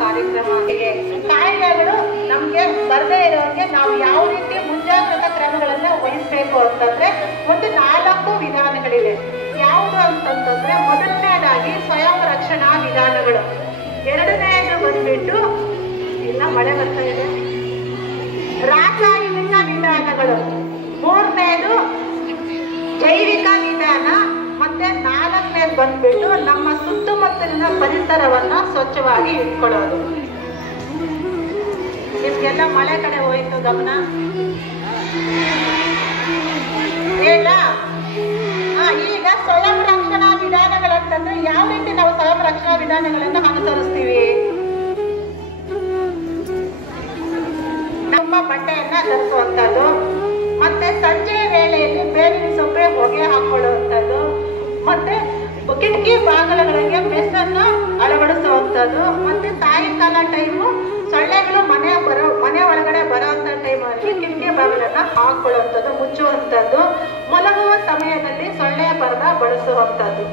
ಕಾರ್ಯಕ್ರಮ ಇದೆ. ಕಾಯಿಲೆಗಳು ನಮ್ಗೆ ಬರದೇ ಇರೋರಿಗೆ ನಾವು ಯಾವ ರೀತಿ ಮುಂಜಾಗ್ರತಾ ಕ್ರಮಗಳನ್ನ ವಹಿಸ್ಬೇಕು ಅಂತಂದ್ರೆ ಒಂದು 4 ವಿಧಾನಗಳಿವೆ. ಯಾವುದು ಅಂತಂತಂದ್ರೆ ಮೊದಲನೇದಾಗಿ ಸ್ವಯಂ ರಕ್ಷಣಾ ವಿಧಾನಗಳು, ಎರಡನೇದು ಬಂದ್ಬಿಟ್ಟು ಇಲ್ಲ ಮಳೆ ಬರ್ತಾ ಇದೆ ರಾಸಾಯನಿಕ ವಿಧಾನಗಳು, ಮೂರನೇದು ಜೈವಿಕ ವಿಧಾನ, ಮತ್ತೆ 4ನೇದು ಬಂದ್ಬಿಟ್ಟು ನಮ್ಮ ಸುತ್ತಮುತ್ತಲಿನ ಪರಿಸರವನ್ನ ಸ್ವಚ್ಛವಾಗಿ ಇಟ್ಕೊಳ್ಳೋದು. ನಿಮ್ಗೆಲ್ಲ ಮಳೆ ಕಡೆ ಹೋಯ್ತು ಗಮನ ಹೇಳ. ಈಗ ಸ್ವಯಂ ರಕ್ಷಣಾ ವಿಧಾನಗಳಂತಂದ್ರೆ ಯಾವ ರೀತಿ ನಾವು ಸ್ವಯಂ ರಕ್ಷಣಾ ವಿಧಾನಗಳನ್ನ ಅನುಸರಿಸ್ತೀವಿ? ನಮ್ಮ ಬಟ್ಟೆಯನ್ನ ಧರಿಸುವಂಥದ್ದು, ಮತ್ತೆ ಸಂಜೆ ವೇಳೆಯಲ್ಲಿ ಬೇವಿನ ಸೊಪ್ಪೆ ಹೊಗೆ ಹಾಕೊಳ್ಳುವಂಥದ್ದು, ಮತ್ತೆ ಕಿಟಕಿ ಬಾಗಿಲುಗಳಿಗೆ ಮೆಸ್ಸನ್ನು ಅಳವಡಿಸುವಂಥದ್ದು, ಮತ್ತೆ ಸಾಯಂಕಾಲ ಟೈಮು ಸೊಳ್ಳೆಗಳು ಮನೆ ಒಳಗಡೆ ಬರೋಂಥ ಟೈಮಲ್ಲಿ ಕಿಟಕಿ ಬಾಗಿಲನ್ನ ಹಾಕೊಳ್ಳುವಂಥದ್ದು, ಮುಚ್ಚುವಂಥದ್ದು, ಮಲಗುವ ಸಮಯದಲ್ಲಿ ಸೊಳ್ಳೆ ಪರ್ದ ಬಳಸುವಂಥದ್ದು.